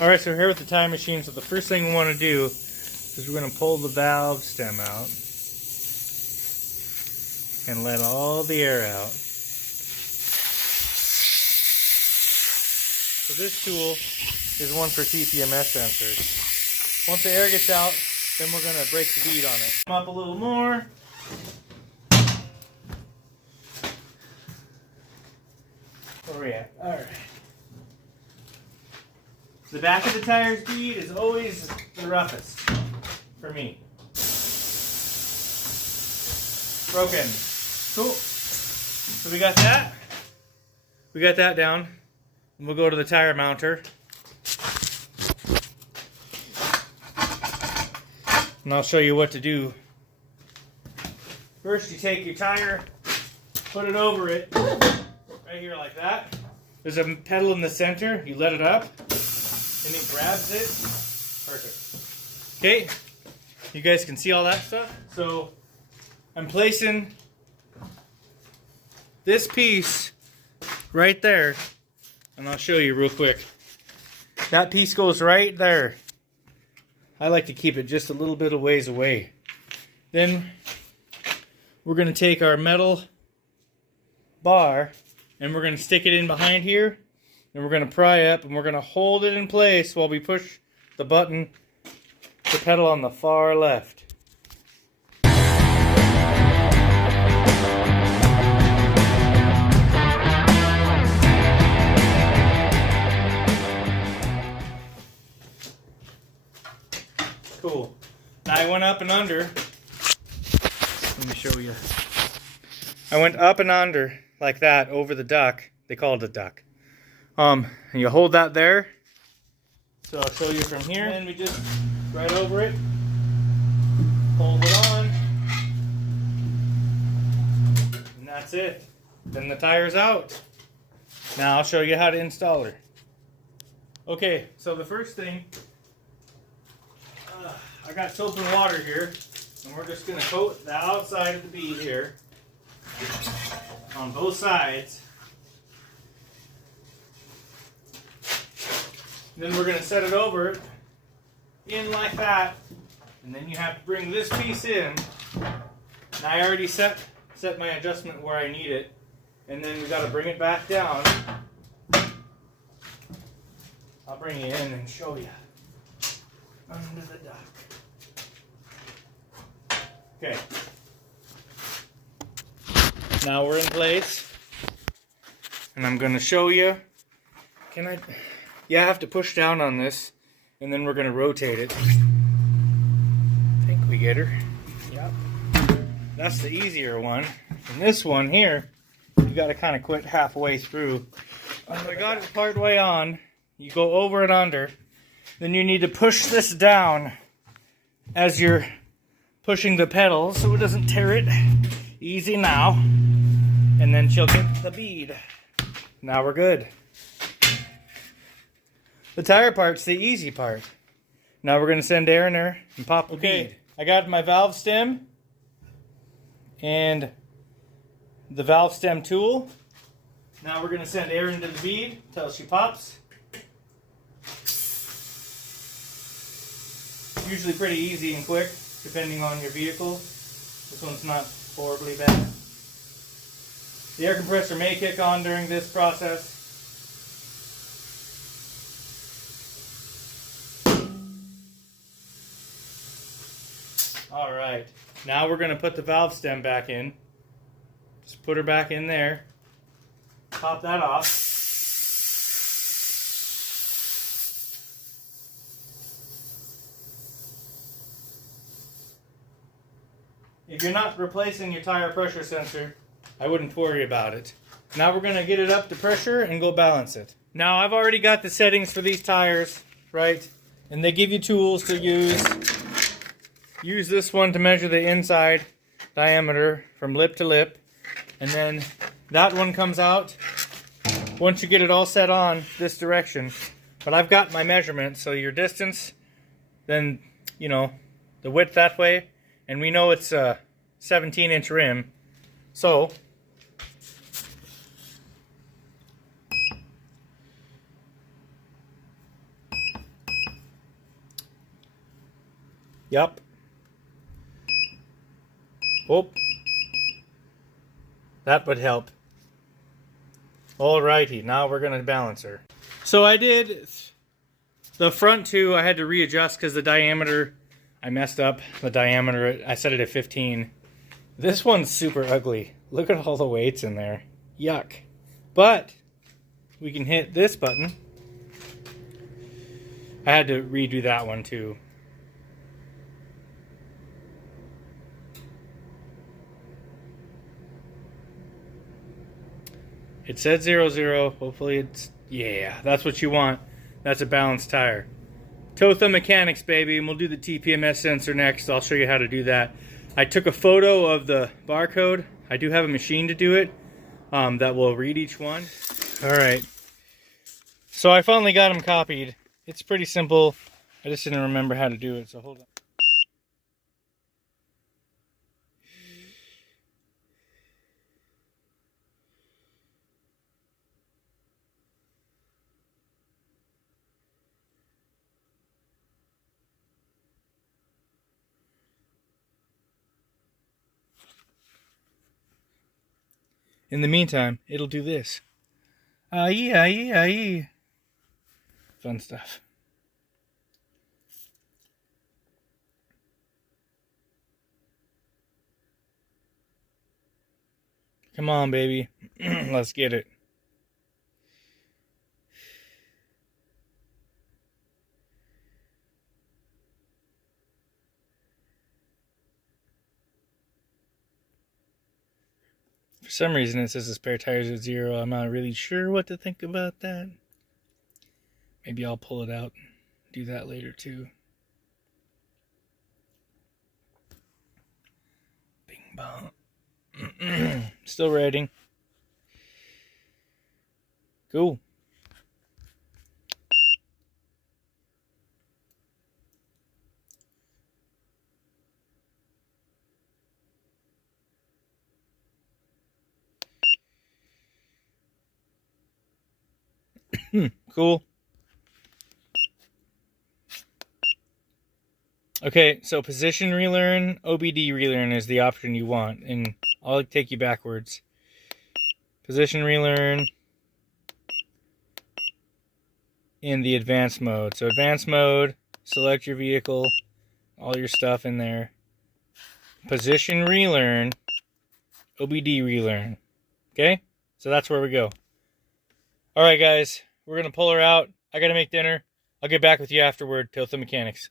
Alright, so here with the time machine, so the first thing we want to do is we're going to pull the valve stem out and let all the air out. So this tool is one for TPMS sensors. Once the air gets out, then we're going to break the bead on it. Come up a little more. Where are we at? Alright. The back of the tire's bead is always the roughest for me. Broken. Cool. So we got that. We got that down. And we'll go to the tire mounter. And I'll show you what to do. First, you take your tire, put it over it, right here like that. There's a pedal in the center. You let it up, and it grabs it. Perfect. Okay, you guys can see all that stuff. So I'm placing this piece right there, and I'll show you real quick. That piece goes right there. I like to keep it just a little bit of ways away. Then we're going to take our metal bar and we're going to stick it in behind here, and we're going to pry up, and we're going to hold it in place while we push the button, the pedal on the far left. Cool. Now I went up and under. Let me show you. I went up and under like that over the duck. They call it a duck. And you hold that there. So I'll show you from here. And we just right over it. Hold it on. And that's it. Then the tire's out. Now I'll show you how to install her. Okay, so the first thing, I got soap and water here, and we're just going to coat the outside of the bead here on both sides. Then we're going to set it over in like that, and then you have to bring this piece in. And I already set my adjustment where I need it, and then we got to bring it back down. I'll bring it in and show you under the duck. Okay. Now we're in place, and I'm going to show you. Yeah, I have to push down on this, and then we're going to rotate it. I think we get her. Yep. That's the easier one. And this one here, you got to kind of quit halfway through. I got it part way on. You go over and under. Then you need to push this down as you're pushing the pedal so it doesn't tear it. Easy now. And then she'll get the bead. Now we're good. The tire part's the easy part. Now we're going to send air in there and pop the bead. I got my valve stem and the valve stem tool. Now we're going to send air into the bead until she pops. Usually pretty easy and quick, depending on your vehicle. This one's not horribly bad. The air compressor may kick on during this process. Alright, now we're going to put the valve stem back in. Just put her back in there. Pop that off. If you're not replacing your tire pressure sensor, I wouldn't worry about it. Now we're going to get it up to pressure and go balance it. Now I've already got the settings for these tires, right? And they give you tools to use. Use this one to measure the inside diameter from lip to lip. And then that one comes out once you get it all set on this direction. But I've got my measurements, so your distance, then, you know, the width that way. And we know it's a 17-inch rim. So Yup. Oh. That would help. Alrighty, now we're gonna balance her. So I did the front two, I had to readjust because the diameter, I messed up the diameter. I set it at 15. This one's super ugly. Look at all the weights in there. Yuck. But we can hit this button. I had to redo that one too. It said 0-0. Hopefully it's, yeah, that's what you want. That's a balanced tire. Totha Mechanics, baby, and we'll do the TPMS sensor next. I'll show you how to do that. I took a photo of the barcode. I do have a machine to do it that will read each one. All right. So I finally got them copied. It's pretty simple. I just didn't remember how to do it, so hold on. In the meantime, it'll do this. Aye, aye, aye. Fun stuff. Come on, baby. Let's get it. For some reason it says the spare tires at 0. I'm not really sure what to think about that. Maybe I'll pull it out and do that later too. Bing bong. Still writing. Cool. Cool. Okay, so position relearn, OBD relearn is the option you want, and I'll take you backwards. Position relearn in the advanced mode. So advanced mode, select your vehicle, all your stuff in there. Position relearn, OBD relearn. Okay? So that's where we go. Alright guys, we're going to pull her out. I got to make dinner. I'll get back with you afterward. Totha Mechanics.